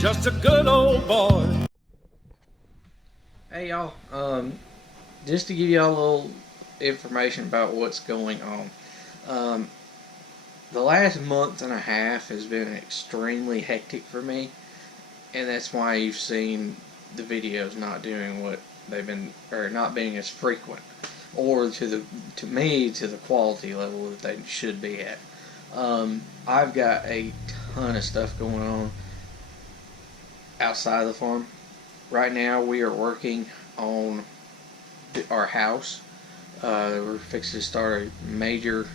just a good old boy. Hey y'all, just to give y'all a little information about what's going on. The last month and a half has been extremely hectic for me, and that's why you've seen the videos not doing what they've been, or not being as frequent, or to the quality level that they should be at. I've got a ton of stuff going on outside of the farm. Right now we are working on our house. We're fixing to start a major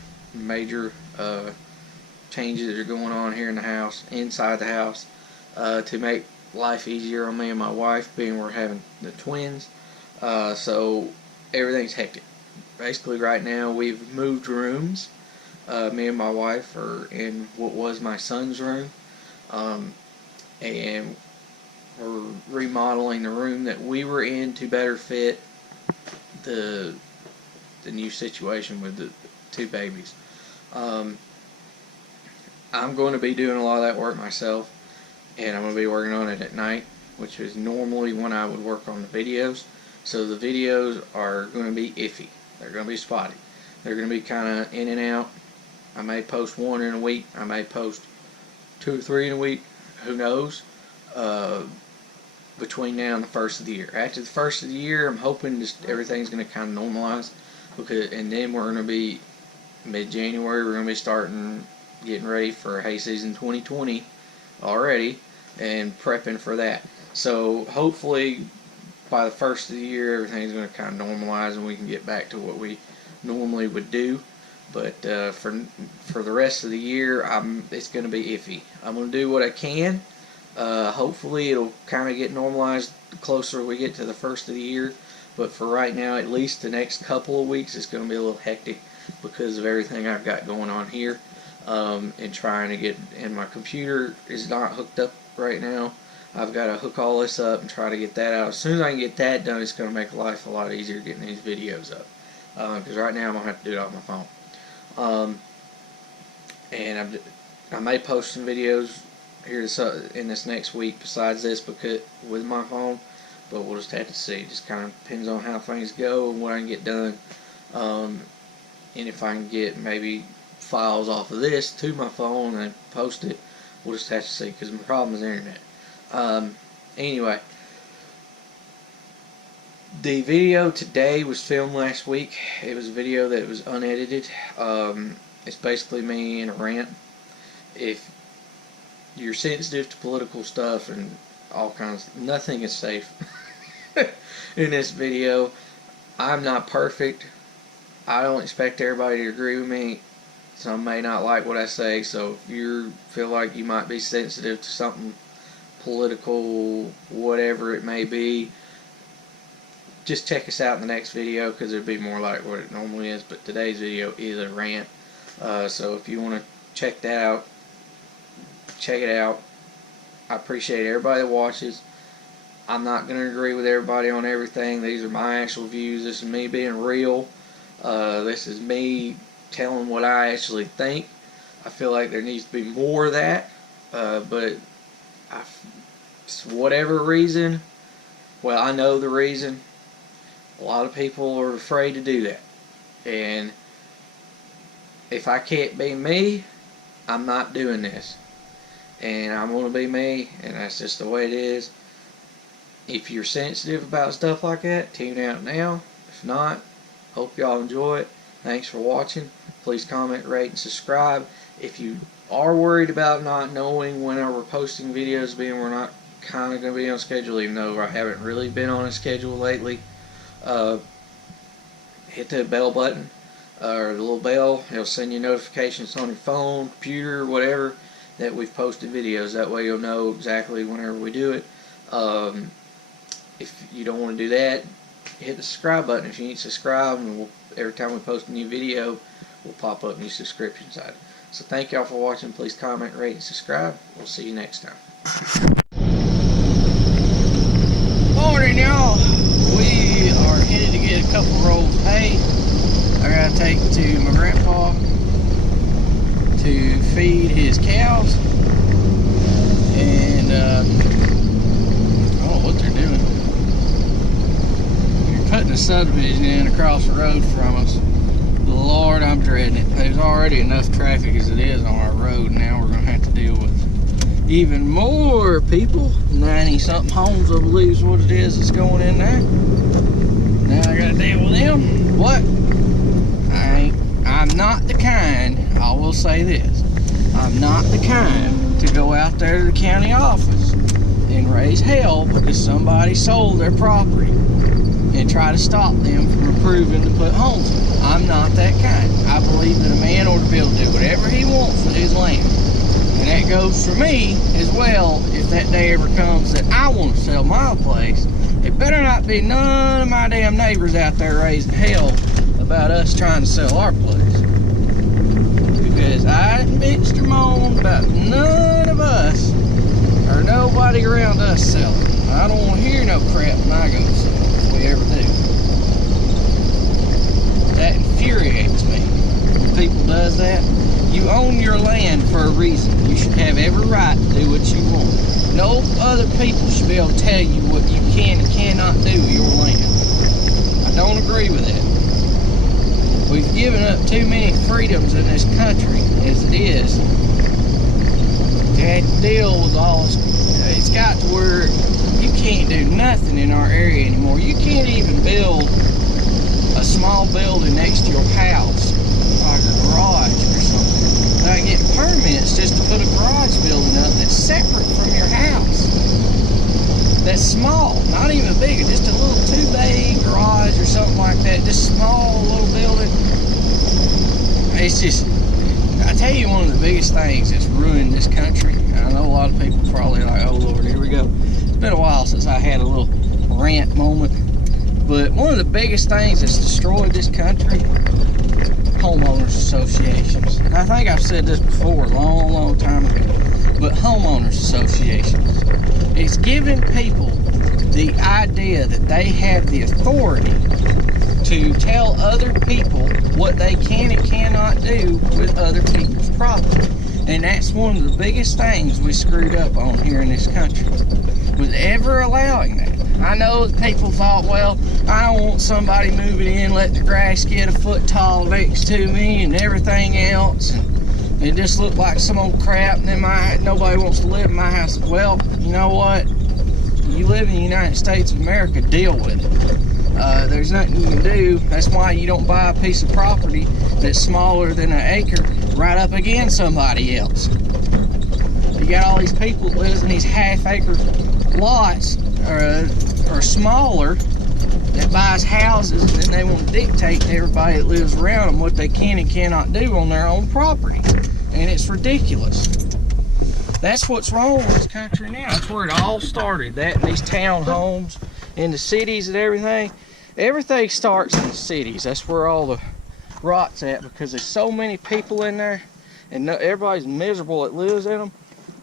changes that are going on here in the house, inside the house, to make life easier on me and my wife, being we're having the twins. So everything's hectic. Basically right now we've moved rooms. Me and my wife are in what was my son's room, and we're remodeling the room that we were in to better fit the new situation with the two babies. I'm going to be doing a lot of that work myself, and I'm going to be working on it at night, which is normally when I would work on the videos. So the videos are going to be iffy. They're going to be spotty. They're going to be kind of in and out. I may post one in a week. I may post 2 or 3 in a week. Who knows? Between now and the first of the year. After the first of the year, I'm hoping just everything's going to kind of normalize, and then we're going to be mid-January. We're going to be getting ready for hay season 2020 already, and prepping for that. So hopefully by the first of the year, everything's going to kind of normalize, and we can get back to what we normally would do. But for the rest of the year, it's going to be iffy. I'm going to do what I can. Hopefully it'll kind of get normalized the closer we get to the first of the year, but for right now, at least the next couple of weeks, it's going to be a little hectic because of everything I've got going on here, and trying to get, and my computer is not hooked up right now. I've got to hook all this up and try to get that out. As soon as I can get that done, it's going to make life a lot easier getting these videos up, because right now I'm going to have to do it off my phone. And I may post some videos here in this next week besides this, because with my phone, but we'll just have to see. It just kind of depends on how things go and what I can get done, and if I can get maybe files off of this to my phone and post it. We'll just have to see, because my problem is the internet. Anyway, the video today was filmed last week. It was a video that was unedited. It's basically me in a rant. If you're sensitive to political stuff and all kinds, nothing is safe in this video. I'm not perfect. I don't expect everybody to agree with me. Some may not like what I say, so if you feel like you might be sensitive to something political, whatever it may be, just check us out in the next video, because it'll be more like what it normally is. But today's video is a rant, so if you want to check that out, check it out. I appreciate everybody that watches. I'm not going to agree with everybody on everything. These are my actual views. This is me being real. This is me telling what I actually think. I feel like there needs to be more of that, but for whatever reason, well, I know the reason. A lot of people are afraid to do that, and if I can't be me, I'm not doing this. And I'm going to be me, and that's just the way it is. If you're sensitive about stuff like that, tune out now. If not, hope y'all enjoy it. Thanks for watching. Please comment, rate, and subscribe. If you are worried about not knowing when we're posting videos, being we're not kind of going to be on schedule, even though I haven't really been on a schedule lately, hit the bell button, or the little bell. It'll send you notifications on your phone, computer, whatever, that we've posted videos. That way you'll know exactly whenever we do it. If you don't want to do that, hit the subscribe button. If you need to subscribe, and every time we post a new video, we'll pop up new subscription side. So thank y'all for watching. Please comment, rate, and subscribe. We'll see you next time. Morning, y'all. We are headed to get a couple rolls of hay. I gotta take to my grandpa to feed his cows, and And I don't know what they're doing. They're putting a subdivision in across the road from us. Lord, I'm dreading it. There's already enough traffic as it is on our road. Now we're going to have to deal with even more people. 90-something homes, I believe, is what it is that's going in there. Now I got to deal with them. What? I'm not the kind, I will say this, I'm not the kind to go out there to the county office and raise hell because somebody sold their property and try to stop them from approving to put homes in. I'm not that kind. I believe that a man ought to be able to do whatever he wants with his land. And that goes for me as well. If that day ever comes that I want to sell my place, it better not be none of my damn neighbors out there raising hell about us trying to sell our place. Because I ain't bitched or moaned about none of us or nobody around us selling. I don't want to hear no crap when I go sell, if we ever do. That infuriates me when people does that. You own your land for a reason. You should have every right to do what you want. No other people should be able to tell you what you can and cannot do with your land. I don't agree with that. We've given up too many freedoms in this country as it is to have to deal with all this. It's got to where you can't do nothing in our area anymore. You can't even build a small building next to your house, like a garage or something. Without getting permits just to put a garage building up that's separate from your house. That's small, not even big, just a little 2-bay garage or something like that. Just small little building. It's just, I tell you, one of the biggest things that's ruined this country. I know a lot of people probably like, oh Lord, here we go. It's been a while since I had a little rant moment. But one of the biggest things that's destroyed this country, homeowners associations. I think I've said this before a long time ago, but homeowners associations. It's giving people the idea that they have the authority to tell other people what they can and cannot do with other people's property. And that's one of the biggest things we screwed up on here in this country, was ever allowing that. I know that people thought, well, I don't want somebody moving in, let the grass get a foot tall next to me and everything else. And it just looked like some old crap, and then nobody wants to live in my house. Well, you know what? You live in the United States of America, deal with it. There's nothing you can do. That's why you don't buy a piece of property that's smaller than an acre right up against somebody else. You got all these people that live in these half-acre lots or smaller that buys houses, and then they want to dictate to everybody that lives around them what they can and cannot do on their own property. And it's ridiculous. That's what's wrong with this country now. That's where it all started. That and these townhomes in the cities and everything. Everything starts in the cities. That's where all the rot's at, because there's so many people in there and everybody's miserable that lives in them.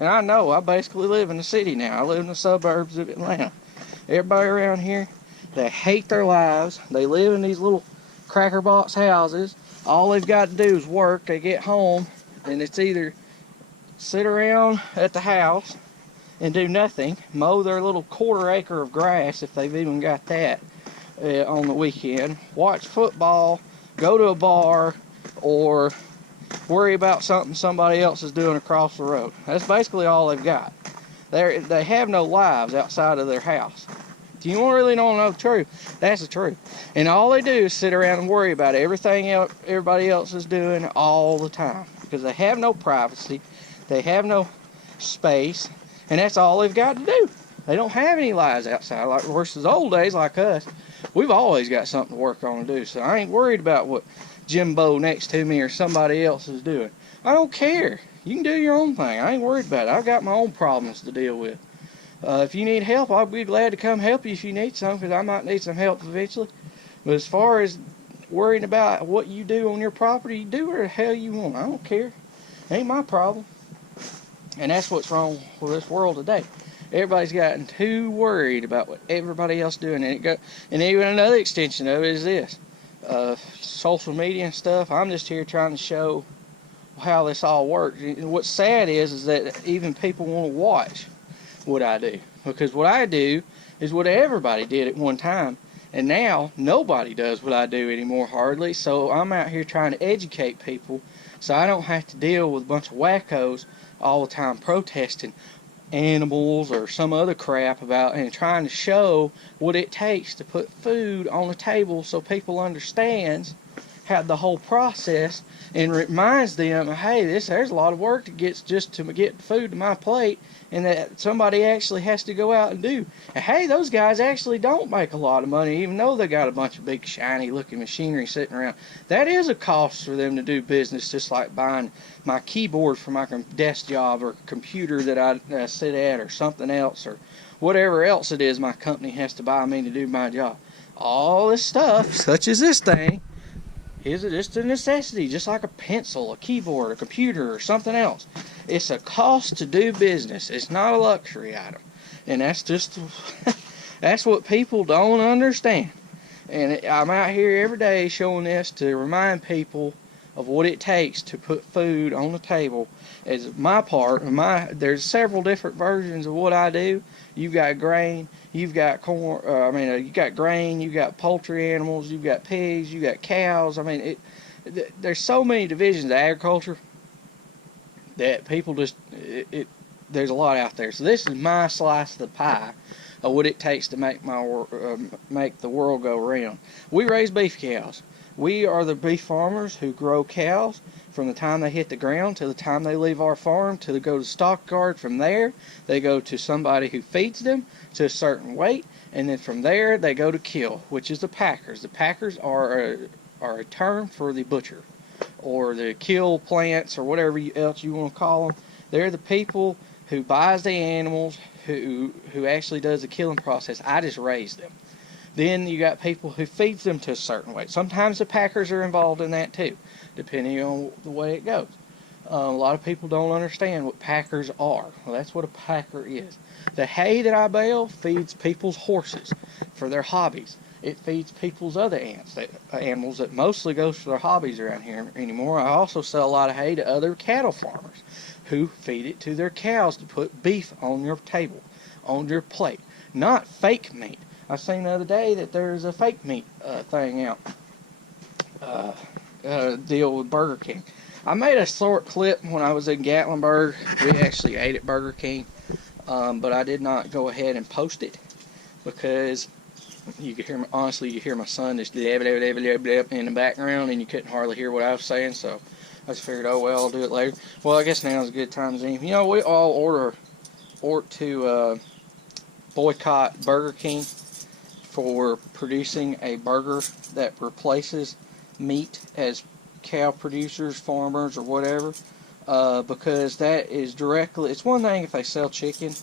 And I know, I basically live in the city now. I live in the suburbs of Atlanta. Everybody around here, they hate their lives. They live in these little cracker box houses. All they've got to do is work. They get home, and it's either sit around at the house and do nothing, mow their little 1/4 acre of grass if they've even got that on the weekend, watch football, go to a bar, or worry about something somebody else is doing across the road. That's basically all they've got. They have no lives outside of their house. Do you really don't know the truth? That's the truth. And all they do is sit around and worry about everything everybody else is doing all the time, because they have no privacy, they have no space, and that's all they've got to do. They don't have any lives outside, like versus old days like us. We've always got something to work on and do, so I ain't worried about what Jimbo next to me or somebody else is doing. I don't care. You can do your own thing. I ain't worried about it. I've got my own problems to deal with. If you need help, I'll be glad to come help you if you need some, because I might need some help eventually. But as far as worrying about what you do on your property, you do whatever the hell you want. I don't care. It ain't my problem. And that's what's wrong with this world today. Everybody's gotten too worried about what everybody else doing. And even another extension of it is this. Social media and stuff. I'm just here trying to show how this all works. And what's sad is that even people want to watch what I do. Because what I do is what everybody did at one time. And now nobody does what I do anymore hardly. So I'm out here trying to educate people so I don't have to deal with a bunch of wackos all the time protesting animals or some other crap about and trying to show what it takes to put food on the table so people understands how the whole process and reminds them, hey, there's a lot of work that gets just to get food to my plate and that somebody actually has to go out and do. And hey, those guys actually don't make a lot of money even though they got a bunch of big shiny looking machinery sitting around. That is a cost for them to do business, just like buying my keyboard for my desk job or computer that I sit at or something else or whatever else it is my company has to buy me to do my job. All this stuff, such as this thing, is just a necessity, just like a pencil, a keyboard, a computer, or something else. It's a cost to do business. It's not a luxury item. And that's just, that's what people don't understand. And I'm out here every day showing this to remind people of what it takes to put food on the table. As my part, there's several different versions of what I do. You've got grain, you've got corn, you got grain, you've got poultry animals, you've got pigs, you've got cows. I mean, there's so many divisions of agriculture that people just, there's a lot out there. So this is my slice of the pie of what it takes to make make the world go round. We raise beef cows. We are the beef farmers who grow cows from the time they hit the ground to the time they leave our farm to go to stockyard. From there, they go to somebody who feeds them to a certain weight, and then from there they go to kill, which is the packers. The packers are a term for the butcher or the kill plants or whatever else you want to call them. They're the people who buys the animals, who actually does the killing process. I just raise them. Then you got people who feeds them to a certain weight. Sometimes the packers are involved in that too, depending on the way it goes. A lot of people don't understand what packers are. Well, that's what a packer is. The hay that I bale feeds people's horses for their hobbies. It feeds people's other animals that mostly goes for their hobbies around here anymore. I also sell a lot of hay to other cattle farmers who feed it to their cows to put beef on your table, on your plate. Not fake meat. I seen the other day that there's a fake meat thing out, deal with Burger King. I made a short clip when I was in Gatlinburg. We actually ate at Burger King, but I did not go ahead and post it because you could hear, honestly, you hear my son just in the background and you couldn't hardly hear what I was saying, so I just figured, oh well, I'll do it later. Well, I guess now's a good time as any. You know, we all ought to boycott Burger King for producing a burger that replaces meat as cow producers, farmers, or whatever, because that is directly, it's one thing if they sell chicken,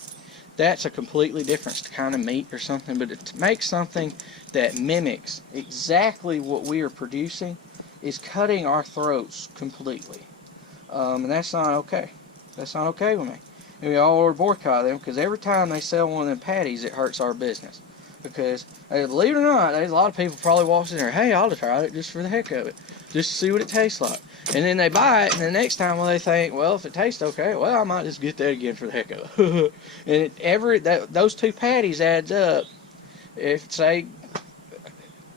that's a completely different kind of meat or something, but to make something that mimics exactly what we are producing is cutting our throats completely, and that's not okay. That's not okay with me. And we all ought to boycott them, because every time they sell one of them patties, it hurts our business. Because, believe it or not, there's a lot of people probably walks in there, hey, I'll try it just for the heck of it, just to see what it tastes like. And then they buy it, and the next time they think, well, if it tastes okay, well, I might just get that again for the heck of it. And those two patties adds up. If, say,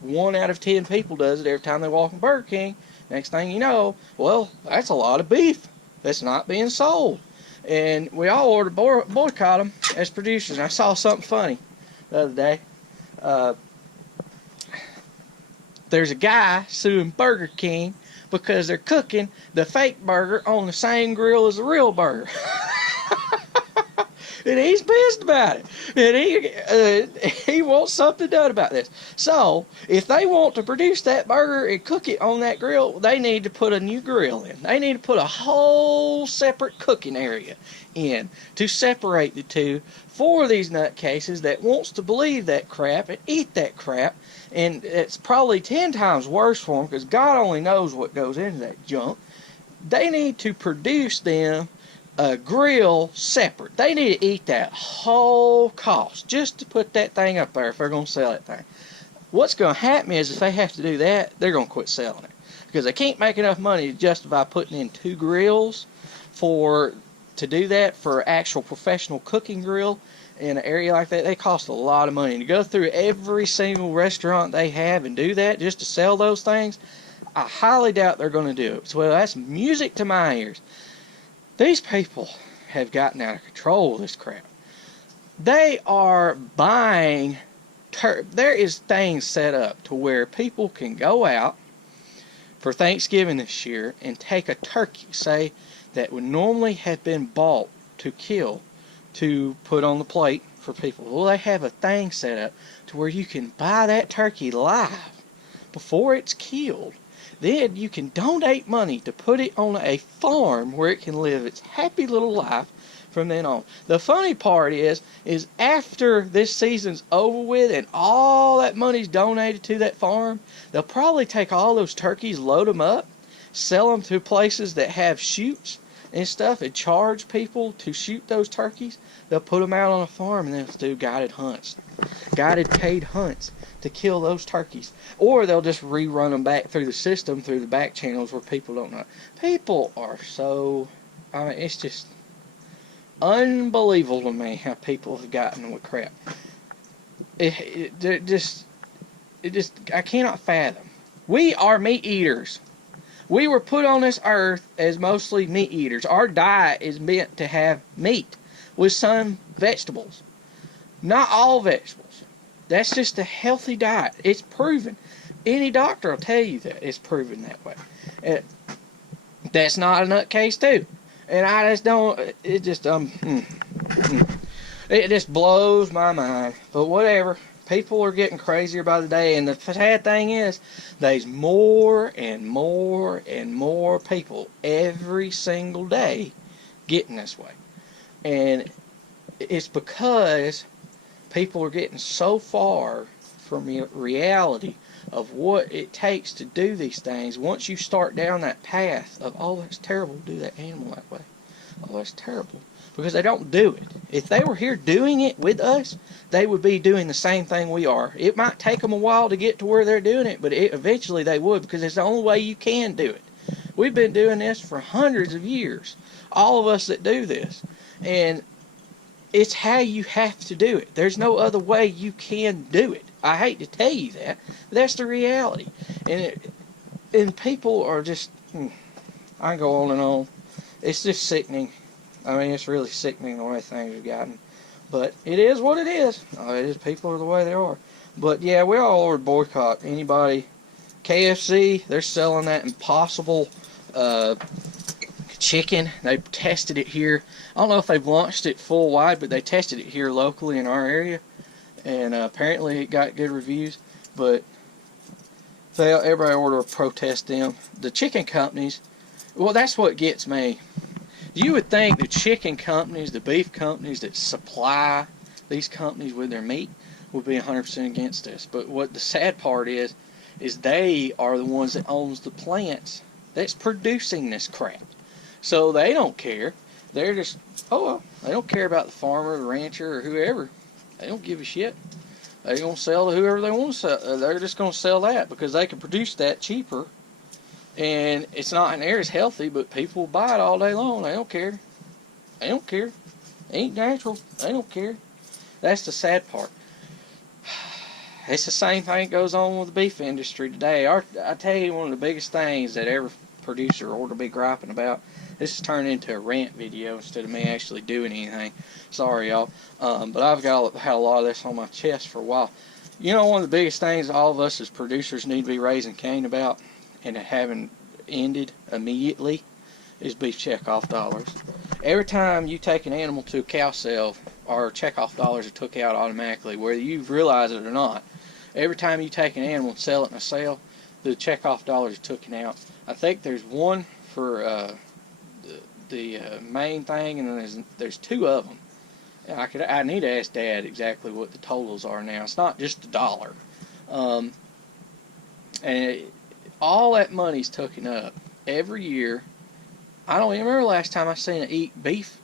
1 out of 10 people does it every time they walk in Burger King, next thing you know, well, that's a lot of beef that's not being sold. And we all ought to boycott them as producers. And I saw something funny the other day. There's a guy suing Burger King because they're cooking the fake burger on the same grill as the real burger. And he's pissed about it. And he wants something done about this. So, if they want to produce that burger and cook it on that grill, they need to put a new grill in. They need to put a whole separate cooking area in to separate the two for these nutcases that wants to believe that crap and eat that crap. And it's probably 10 times worse for them because God only knows what goes into that junk. They need to produce them a grill separate. They need to eat that whole cost just to put that thing up there if they're going to sell that thing. What's going to happen is if they have to do that, they're going to quit selling it because they can't make enough money to justify putting in 2 grills to to do that for actual professional cooking grill in an area like that, they cost a lot of money. To go through every single restaurant they have and do that just to sell those things, I highly doubt they're going to do it. So that's music to my ears. These people have gotten out of control of this crap. They are buying, there is things set up to where people can go out for Thanksgiving this year and take a turkey, say, that would normally have been bought to kill, to put on the plate for people. Well, they have a thing set up to where you can buy that turkey live before it's killed. Then you can donate money to put it on a farm where it can live its happy little life from then on. The funny part is after this season's over with and all that money's donated to that farm, they'll probably take all those turkeys, load them up, sell them to places that have shoots and stuff, and charge people to shoot those turkeys. They'll put them out on a farm and they'll do guided hunts, guided paid hunts to kill those turkeys. Or they'll just rerun them back through the system, through the back channels where people don't know. People are so, I mean, it's just unbelievable to me how people have gotten with crap. It just, I cannot fathom. We are meat eaters. We were put on this earth as mostly meat eaters. Our diet is meant to have meat with some vegetables. Not all vegetables. That's just a healthy diet. It's proven. Any doctor will tell you that. It's proven that way. And that's not a nutcase too. And I just don't, it just, it just blows my mind. But whatever. People are getting crazier by the day, and the sad thing is, there's more and more and more people every single day getting this way. And it's because people are getting so far from reality of what it takes to do these things. Once you start down that path of, oh, that's terrible to do that animal that way. Oh, that's terrible. Because they don't do it. If they were here doing it with us, they would be doing the same thing we are. It might take them a while to get to where they're doing it, but eventually they would, because it's the only way you can do it. We've been doing this for hundreds of years, all of us that do this. And it's how you have to do it. There's no other way you can do it. I hate to tell you that, but that's the reality. And people are just, I go on and on. It's just sickening. I mean, it's really sickening the way things have gotten. But it is what it is. It is, people are the way they are. But yeah, we're all over boycott. Anybody, KFC, they're selling that impossible chicken. They've tested it here. I don't know if they've launched it full wide, but they tested it here locally in our area. And apparently it got good reviews. But everybody ought to protest them. The chicken companies, well, that's what gets me. You would think the chicken companies, the beef companies that supply these companies with their meat would be 100% against this. But what the sad part is they are the ones that owns the plants that's producing this crap. So they don't care. They're just, oh well, they don't care about the farmer, the rancher, or whoever. They don't give a shit. They're going to sell to whoever they want to sell. They're just going to sell that because they can produce that cheaper. And it's not in there as healthy, but people buy it all day long. They don't care. They don't care. It ain't natural. They don't care. That's the sad part. It's the same thing that goes on with the beef industry today. I tell you, one of the biggest things that every producer ought to be griping about, this is turning into a rant video instead of me actually doing anything. Sorry, y'all. But I've had a lot of this on my chest for a while. You know, one of the biggest things all of us as producers need to be raising Cain about, and having ended immediately, is beef checkoff dollars. Every time you take an animal to a cow sale, our checkoff dollars are took out automatically, whether you realize it or not. Every time you take an animal and sell it in a sale, the checkoff dollars are taken out. I think there's one for the main thing, and then there's two of them. And I need to ask Dad exactly what the totals are now. It's not just $1. All that money's taken up every year. I don't even remember the last time I seen an eat beef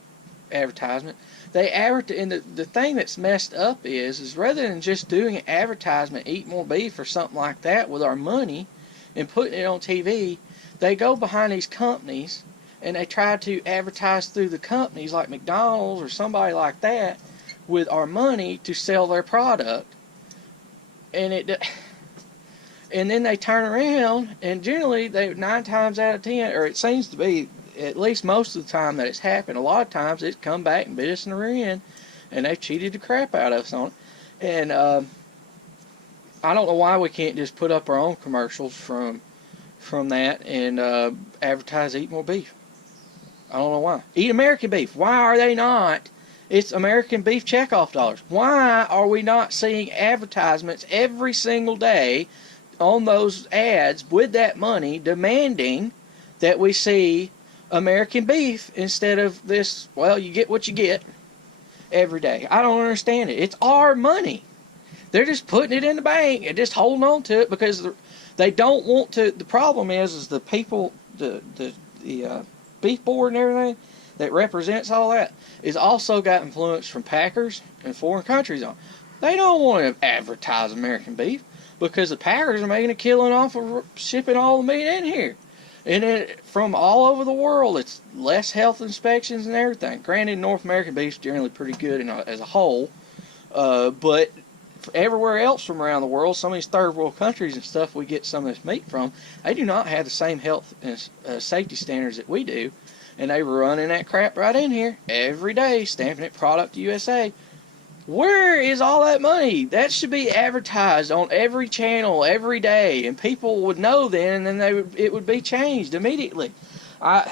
advertisement. They advertise, and the thing that's messed up is rather than just doing an advertisement, eat more beef or something like that with our money and putting it on TV, they go behind these companies and they try to advertise through the companies like McDonald's or somebody like that with our money to sell their product, and then they turn around and generally 9 times out of 10, or it seems to be at least most of the time that it's happened. A lot of times it's come back and bit us in the rear end, and they've cheated the crap out of us on it. And I don't know why we can't just put up our own commercials from that and advertise eat more beef. I don't know why. Eat American beef. Why are they not? It's American beef checkoff dollars. Why are we not seeing advertisements every single day on those ads with that money demanding that we see American beef instead of this, well, you get what you get every day? I don't understand it. It's our money. They're just putting it in the bank and just holding on to it because they don't want to. The problem is the people, the beef board and everything that represents all that is also got influence from packers and foreign countries on. They don't want to advertise American beef because the packers are making a killing off of shipping all the meat in here. And it, from all over the world, it's less health inspections and everything. Granted, North American beef is generally pretty good as a whole, but everywhere else from around the world, some of these third world countries and stuff we get some of this meat from, they do not have the same health and safety standards that we do, and they were running that crap right in here every day, stamping it product USA. Where is all that money? That should be advertised on every channel every day, and people would know then, and then it would be changed immediately. But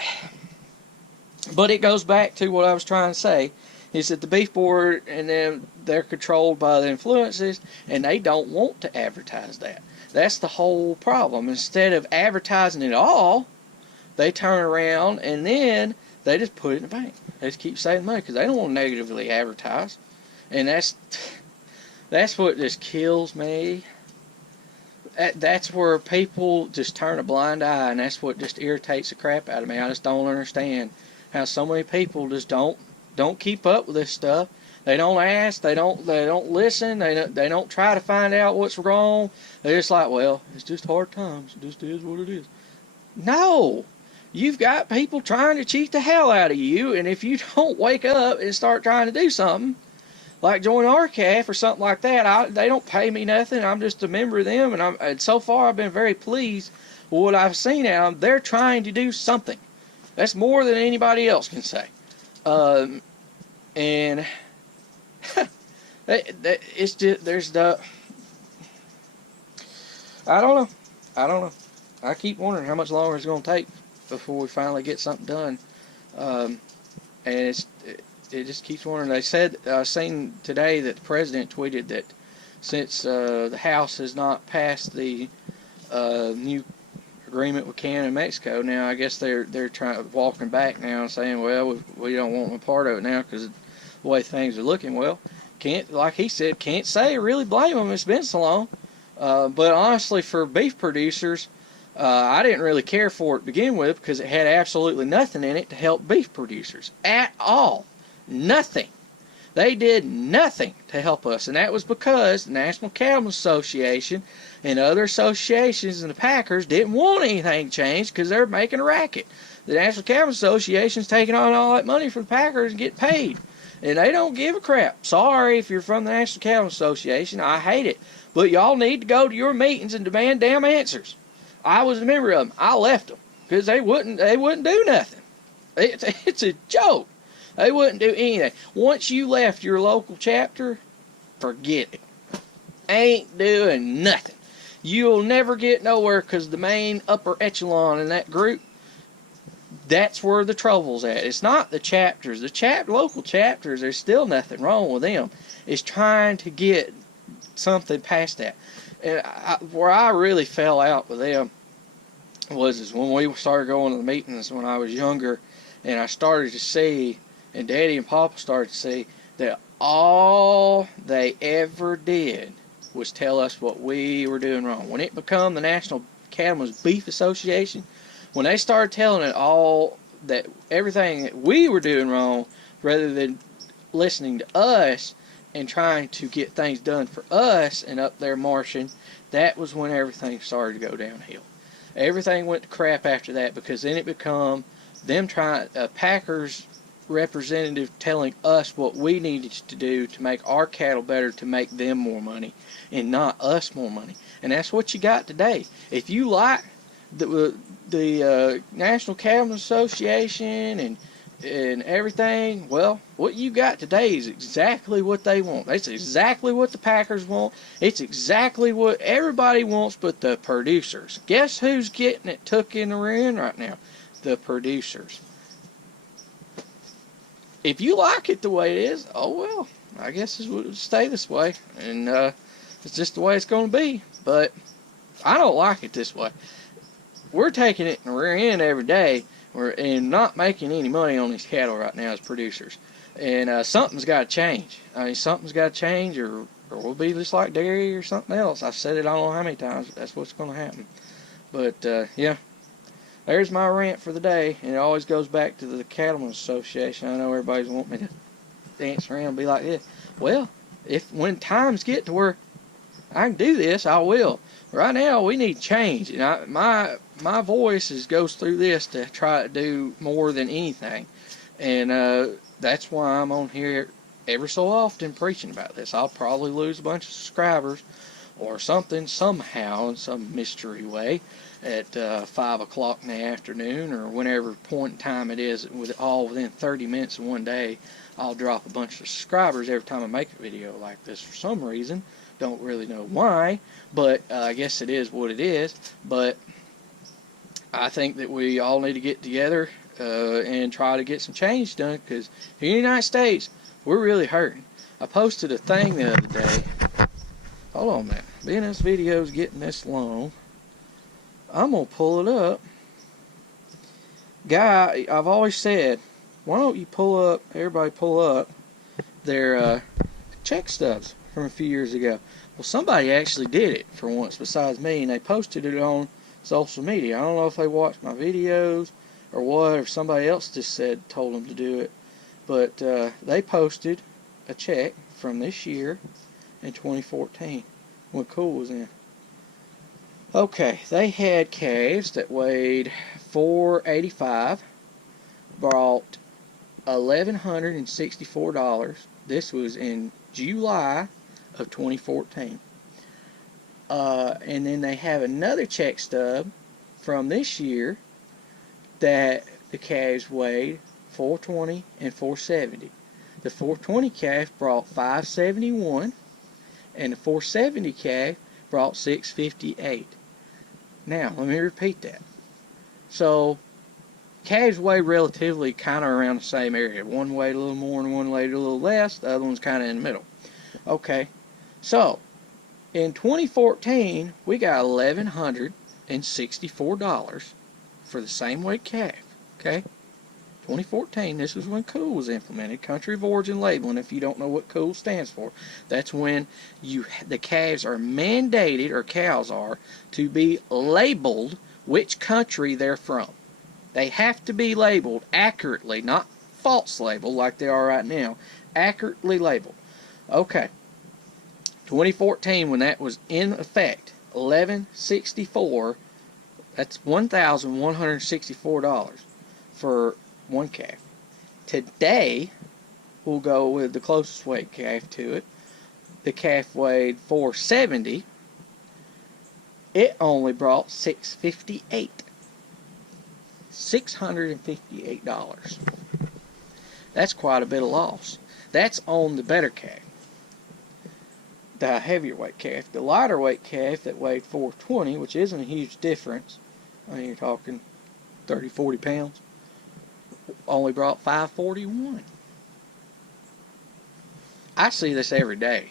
it goes back to what I was trying to say, is that the beef board and them, they're controlled by the influences, and they don't want to advertise that. That's the whole problem. Instead of advertising it all, they turn around and then they just put it in the bank. They just keep saving money because they don't want to negatively advertise. And that's what just kills me. That's where people just turn a blind eye, and that's what just irritates the crap out of me. I just don't understand how so many people just don't keep up with this stuff. They don't ask, they don't listen, they don't try to find out what's wrong. They're just like, well, it's just hard times. It just is what it is. No. You've got people trying to cheat the hell out of you, and if you don't wake up and start trying to do something, like join RCAF or something like that, they don't pay me nothing. I'm just a member of them, and so far I've been very pleased with what I've seen out of them. They're trying to do something. That's more than anybody else can say. And it's just, there's the, I don't know. I keep wondering how much longer it's going to take before we finally get something done. And it just keeps wondering. They said, I seen today that the president tweeted that since the House has not passed the new agreement with Canada and Mexico, now I guess they're walking back now and saying, well, we don't want a part of it now because the way things are looking. Well, like he said, can't say really blame them. It's been so long. But honestly, for beef producers, I didn't really care for it to begin with because it had absolutely nothing in it to help beef producers at all. Nothing. They did nothing to help us, and that was because the National Cattlemen's Association and other associations and the packers didn't want anything changed because they're making a racket. The National Cattlemen's Association's taking on all that money from the packers and getting paid, and they don't give a crap. Sorry if you're from the National Cattlemen's Association, I hate it, but y'all need to go to your meetings and demand damn answers. I was a member of them. I left them because they wouldn't do nothing. It's a joke. They wouldn't do anything. Once you left your local chapter, forget it. Ain't doing nothing. You'll never get nowhere because the main upper echelon in that group, that's where the trouble's at. It's not the chapters. The local chapters, there's still nothing wrong with them. It's trying to get something past that. And where I really fell out with them was when we started going to the meetings when I was younger, and I started to see, and Daddy and Papa started to see, that all they ever did was tell us what we were doing wrong. When it became the National Cattlemen's Beef Association, when they started telling it all, that everything that we were doing wrong, rather than listening to us and trying to get things done for us and up there marching, that was when everything started to go downhill. Everything went to crap after that, because then it became them trying Packers representative telling us what we needed to do to make our cattle better to make them more money and not us more money. And that's what you got today. If you like the National Cattlemen's Association and everything, well, what you got today is exactly what they want. It's exactly what the Packers want. It's exactly what everybody wants but the producers. Guess who's getting it took in the rear end right now? The producers. If you like it the way it is, oh well, I guess it would stay this way. And it's just the way it's going to be. But I don't like it this way. We're taking it in the rear end every day and not making any money on these cattle right now as producers. And something's got to change. I mean, something's got to change or we'll be just like dairy or something else. I've said it I don't know how many times. That's what's going to happen. But, yeah. There's my rant for the day, and it always goes back to the Cattlemen's Association. I know everybody's wanting me to dance around and be like this. Well, when times get to where I can do this, I will. Right now, we need change, and my voice goes through this to try to do more than anything, and that's why I'm on here every so often preaching about this. I'll probably lose a bunch of subscribers or something somehow in some mystery way at 5 o'clock in the afternoon or whenever point in time it is, within 30 minutes of one day. I'll drop a bunch of subscribers every time I make a video like this for some reason. Don't really know why, but I guess it is what it is. But I think that we all need to get together and try to get some change done, because here in the United States, we're really hurting. I posted a thing the other day. Hold on a minute. Being this video is getting this long, I'm going to pull it up. Guy, I've always said, why don't you everybody pull up their check stubs from a few years ago. Well, somebody actually did it for once besides me, and they posted it on social media. I don't know if they watched my videos or what, or somebody else just told them to do it. But they posted a check from this year in 2014 when Cool was in. Okay, they had calves that weighed 485, brought $1,164. This was in July of 2014. And then they have another check stub from this year that the calves weighed 420 and 470. The 420 calf brought 571, and the 470 calf brought 658. Now, let me repeat that. So, calves weigh relatively kind of around the same area. One weighed a little more and one weighed a little less. The other one's kind of in the middle. Okay, so in 2014, we got $1,164 for the same weight calf. Okay, 2014, this was when COOL was implemented, Country of Origin Labeling. If you don't know what COOL stands for, that's when the calves are mandated, or cows are, to be labeled which country they're from. They have to be labeled accurately, not false labeled like they are right now. Accurately labeled. Okay. 2014, when that was in effect, $1,164. That's $1,164 for one calf. Today, we'll go with the closest weight calf to it. The calf weighed 470. It only brought $658. $658. That's quite a bit of loss. That's on the better calf. The heavier weight calf. The lighter weight calf that weighed 420, which isn't a huge difference, I mean, you're talking 30, 40 pounds, only brought 541. I see this every day,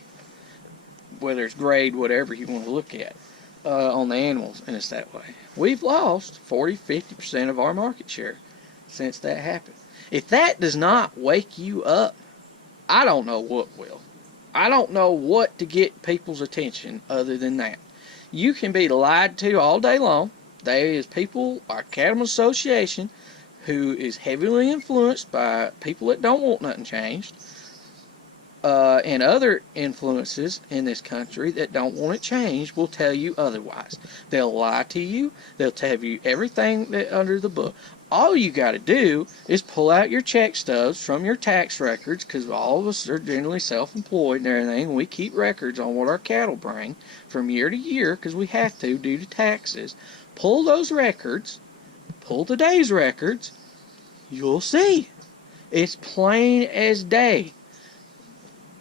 whether it's grade, whatever you want to look at, on the animals, and it's that way. We've lost 40-50% of our market share since that happened. If that does not wake you up, I don't know what will. I don't know what to get people's attention other than that. You can be lied to all day long. There is people, our Cattlemen's Association, who is heavily influenced by people that don't want nothing changed, and other influences in this country that don't want it changed will tell you otherwise. They'll lie to you. They'll tell you everything that under the book. all you got to do is pull out your check stubs from your tax records, because all of us are generally self-employed and everything. We keep records on what our cattle bring from year to year because we have to due to taxes. Pull those records, pull today's records, you'll see. It's plain as day.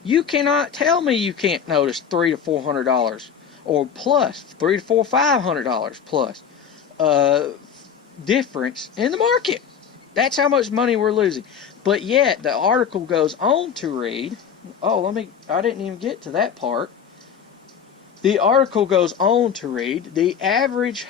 You cannot tell me you can't notice $300 to $400 or plus, $300 to $500 plus difference in the market. That's how much money we're losing. But yet the article goes on to read, I didn't even get to that part. The article goes on to read the average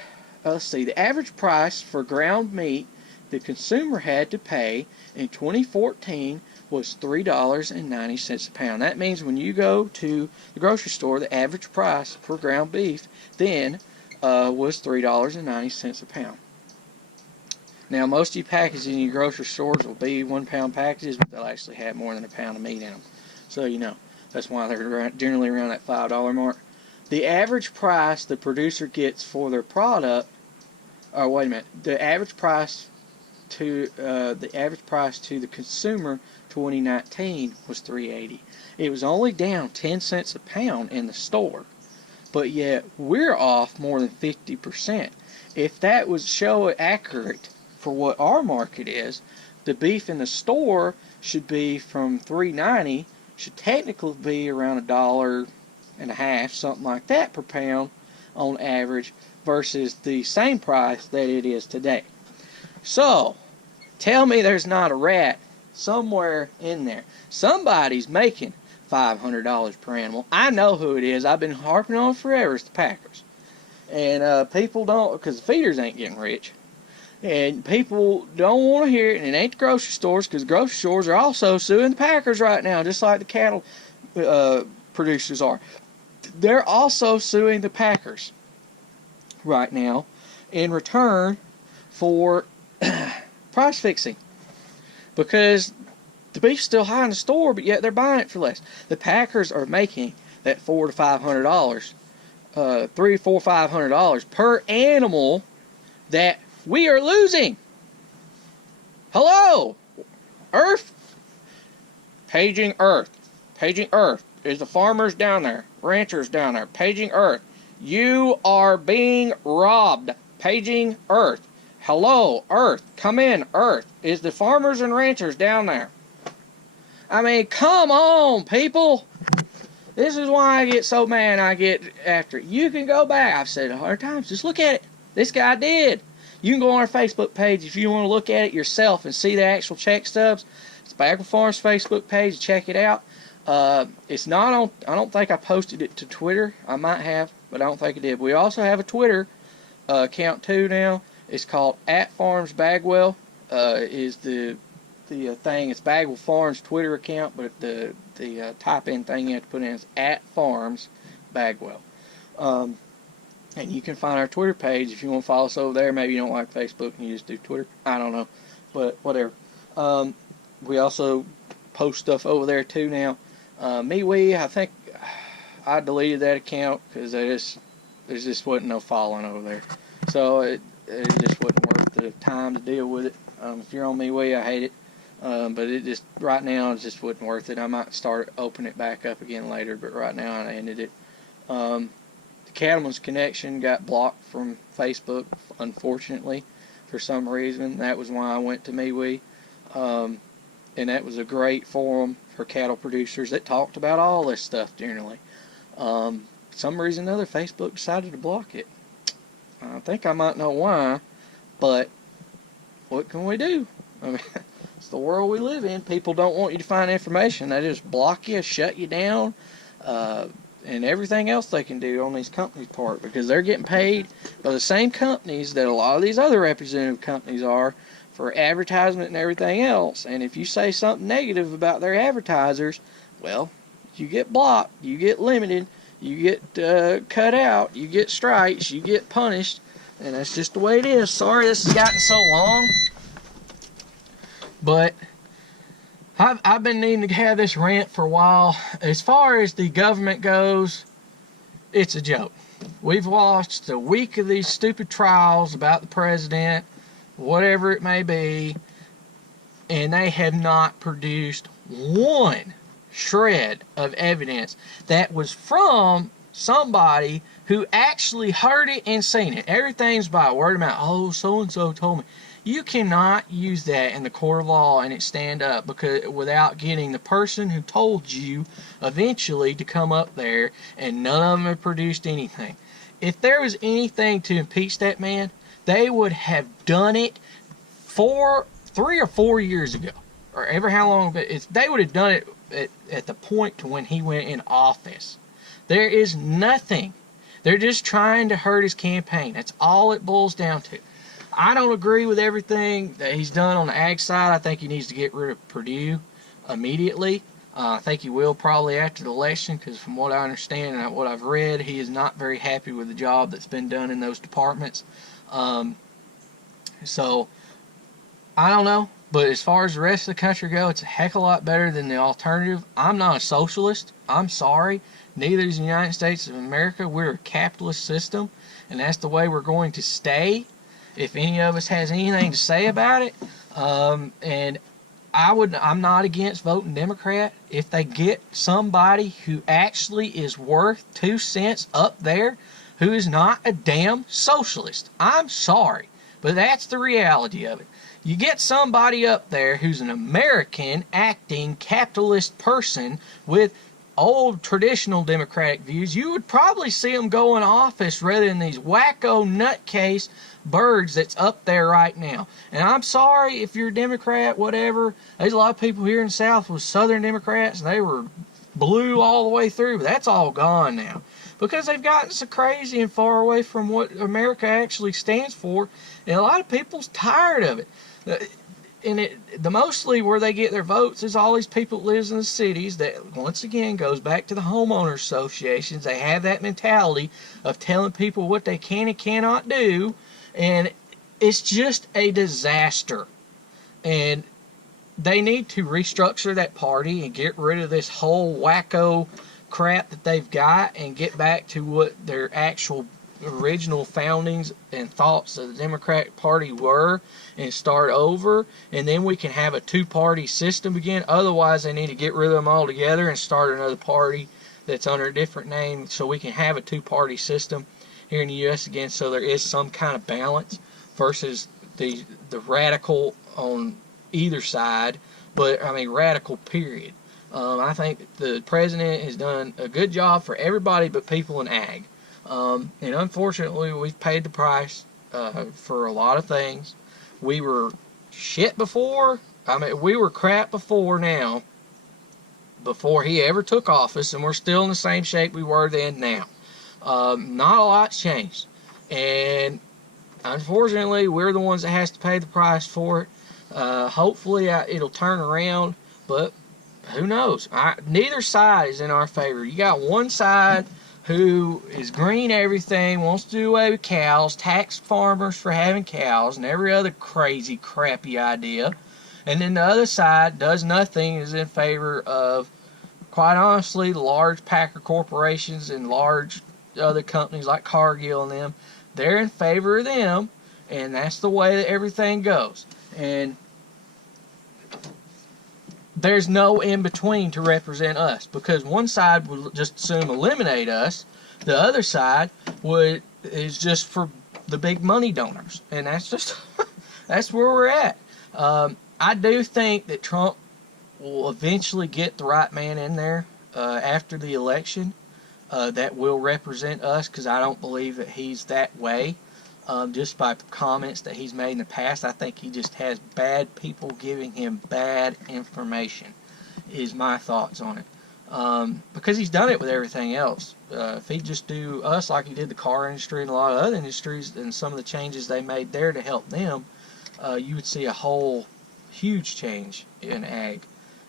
price for ground meat the consumer had to pay in 2014 was $3.90 a pound. That means when you go to the grocery store, the average price for ground beef then was $3.90 a pound. Now, most of you packages in your grocery stores will be 1 pound packages, but they'll actually have more than a pound of meat in them. So you know, that's why they're generally around that $5 mark. The average price the producer gets for their product, the average price to the consumer 2019 was $3.80. It was only down 10 cents a pound in the store, but yet we're off more than 50%. If that was accurate for what our market is, the beef in the store should be from $3.90, should technically be around $1.50, something like that per pound on average, versus the same price that it is today. So, tell me there's not a rat somewhere in there. Somebody's making $500 per animal. I know who it is. I've been harping on forever. It's the Packers. And people don't, because the feeders ain't getting rich. And people don't want to hear it, and it ain't the grocery stores, because the grocery stores are also suing the Packers right now, just like the cattle producers are. They're also suing the Packers right now in return for price fixing, because the beef's still high in the store, but yet they're buying it for less. The Packers are making that $400 to $500, $300, $400, $500 per animal that we are losing. Hello, Earth. Paging Earth. Paging Earth. Is the farmers down there, ranchers down there. Paging Earth. You are being robbed. Paging Earth. Hello, Earth. Come in, Earth. Is the farmers and ranchers down there? I mean, come on, people. This is why I get so mad. I get after it. You can go back. I've said it 100 times. Just look at it. This guy did. You can go on our Facebook page if you want to look at it yourself and see the actual check stubs. It's Bagwell Farms Facebook page. Check it out. It's not on. I don't think I posted it to Twitter. I might have, but I don't think I did. We also have a Twitter account too now. It's called @FarmsBagwell. Is the thing. It's Bagwell Farms Twitter account, but the type in thing you have to put in is @FarmsBagwell. And you can find our Twitter page if you want to follow us over there. Maybe you don't like Facebook and you just do Twitter. I don't know, but whatever. We also post stuff over there too now. MeWe, I think I deleted that account because there just wasn't no following over there. So it just wasn't worth the time to deal with it. If you're on MeWe, I hate it. But it just, right now, it just wasn't worth it. I might open it back up again later, but right now I ended it. The Cattleman's Connection got blocked from Facebook, unfortunately, for some reason. That was why I went to MeWe. And that was a great forum for cattle producers that talked about all this stuff generally. For some reason or other, Facebook decided to block it. I think I might know why, but what can we do? I mean, it's the world we live in. People don't want you to find information. They just block you, shut you down, and everything else they can do on these companies' part, because they're getting paid by the same companies that a lot of these other representative companies are for advertisement and everything else. And if you say something negative about their advertisers, well, you get blocked, you get limited, you get cut out, you get strikes, you get punished, and that's just the way it is. Sorry this has gotten so long, but I've been needing to have this rant for a while. As far as the government goes, it's a joke. We've watched a week of these stupid trials about the president, whatever it may be, and they have not produced one shred of evidence that was from somebody who actually heard it and seen it. Everything's by word of mouth. Oh, so and so told me. You cannot use that in the court of law and it stand up because without getting the person who told you eventually to come up there, and none of them have produced anything. If there was anything to impeach that man, they would have done it 3 or 4 years ago, or ever how long they would have done it at the point to when he went in office. There is nothing. They're just trying to hurt his campaign. That's all it boils down to. I don't agree with everything that he's done on the ag side. I think he needs to get rid of Purdue immediately. I think he will probably after the election, because from what I understand and what I've read, he is not very happy with the job that's been done in those departments. So I don't know, but as far as the rest of the country go, it's a heck of a lot better than the alternative. I'm not a socialist. I'm sorry. Neither is the United States of America. We're a capitalist system, and that's the way we're going to stay. If any of us has anything to say about it, and I'm not against voting Democrat if they get somebody who actually is worth 2 cents up there, who is not a damn socialist. I'm sorry, but that's the reality of it. You get somebody up there who's an American acting capitalist person with old traditional democratic views, you would probably see them go in office rather than these wacko nutcase birds that's up there right now. And I'm sorry if you're a Democrat, whatever. There's a lot of people here in the South with Southern Democrats, and they were blue all the way through, but that's all gone now because they've gotten so crazy and far away from what America actually stands for, and a lot of people's tired of it. And the mostly where they get their votes is all these people that lives in the cities that, once again, goes back to the homeowners associations. They have that mentality of telling people what they can and cannot do, and it's just a disaster. And they need to restructure that party and get rid of this whole wacko crap that they've got and get back to what their actual original foundings and thoughts of the Democratic Party were, and start over, and then we can have a two-party system again. Otherwise, they need to get rid of them all together and start another party that's under a different name, so we can have a two-party system here in the U.S. again, so there is some kind of balance versus the radical on either side, but I mean radical period. I think the president has done a good job for everybody but people in ag. And unfortunately, we've paid the price for a lot of things. We were shit before. I mean, we were crap before now, before he ever took office, and we're still in the same shape we were then now. Not a lot's changed. And unfortunately, we're the ones that has to pay the price for it. Hopefully, it'll turn around, but who knows? Neither side is in our favor. You got one side who is green everything, wants to do away with cows, tax farmers for having cows, and every other crazy, crappy idea. And then the other side does nothing, is in favor of, quite honestly, the large packer corporations and large other companies like Cargill and them. They're in favor of them, and that's the way that everything goes. And there's no in-between to represent us, because one side would just assume eliminate us, the other side is just for the big money donors, and that's just that's where we're at. I do think that Trump will eventually get the right man in there after the election that will represent us, because I don't believe that he's that way. Just by comments that he's made in the past, I think he just has bad people giving him bad information, is my thoughts on it. Because he's done it with everything else. If he'd just do us like he did the car industry and a lot of other industries, and some of the changes they made there to help them, you would see a whole huge change in ag.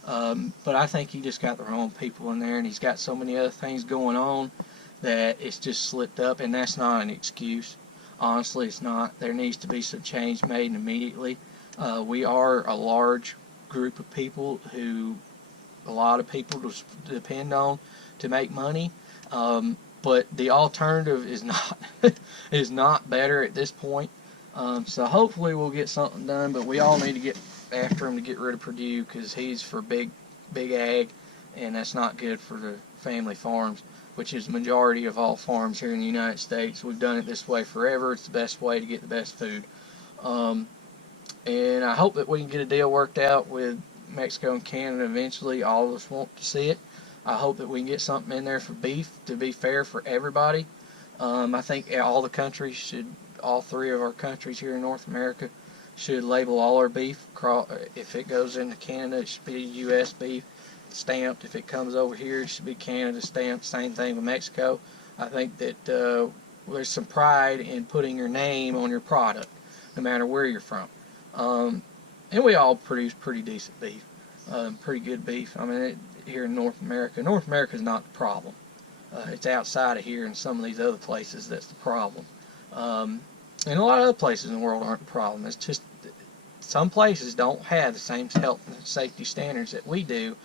But I think he just got the wrong people in there, and he's got so many other things going on that it's just slipped up, and that's not an excuse. Honestly, it's not. There needs to be some change made immediately. We are a large group of people who a lot of people depend on to make money, but the alternative is not is not better at this point. So hopefully we'll get something done, but we all need to get after him to get rid of Purdue because he's for big ag, and that's not good for the family farms, which is the majority of all farms here in the United States. We've done it this way forever. It's the best way to get the best food. And I hope that we can get a deal worked out with Mexico and Canada eventually. All of us want to see it. I hope that we can get something in there for beef to be fair for everybody. I think all the countries should, all three of our countries here in North America, should label all our beef. If it goes into Canada, it should be U.S. beef stamped. If it comes over here, it should be Canada stamped. Same thing with Mexico. I think that there's some pride in putting your name on your product, no matter where you're from. And we all produce pretty decent beef, pretty good beef. I mean, here in North America. North America is not the problem. It's outside of here and some of these other places that's the problem. And a lot of other places in the world aren't the problem. It's just some places don't have the same health and safety standards that we do,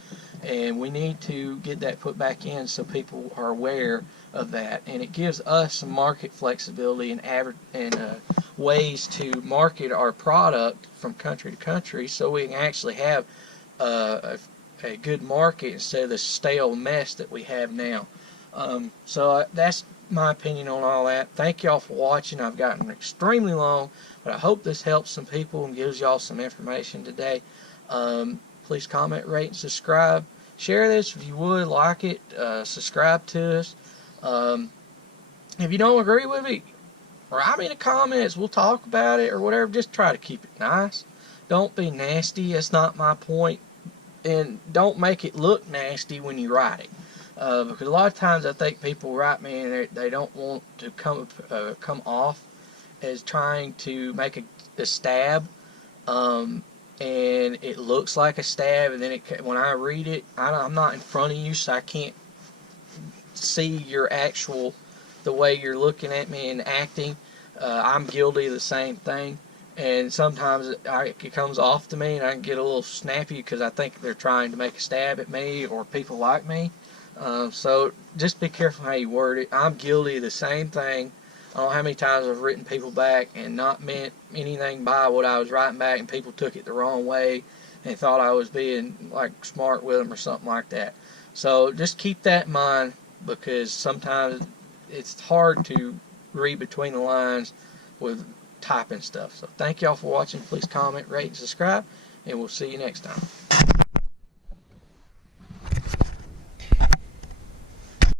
and we need to get that put back in so people are aware of that. And it gives us some market flexibility and ways to market our product from country to country, so we can actually have a good market instead of the stale mess that we have now. So that's my opinion on all that. Thank y'all for watching. I've gotten extremely long, but I hope this helps some people and gives y'all some information today. Please comment, rate, and subscribe. Share this if you would, like it, subscribe to us. If you don't agree with me, write me in the comments. We'll talk about it or whatever. Just try to keep it nice. Don't be nasty. That's not my point. And don't make it look nasty when you write it. Because a lot of times I think people write me and they don't want to come off as trying to make a stab, and it looks like a stab, and then when I read it, I'm not in front of you, so I can't see your the way you're looking at me and acting. I'm guilty of the same thing, and sometimes it comes off to me and I can get a little snappy because I think they're trying to make a stab at me or people like me. So just be careful how you word it. I'm guilty of the same thing. I don't know how many times I've written people back and not meant anything by what I was writing back, and people took it the wrong way and thought I was being like smart with them or something like that. So just keep that in mind, because sometimes it's hard to read between the lines with typing stuff. So thank y'all for watching. Please comment, rate, and subscribe, and we'll see you next time.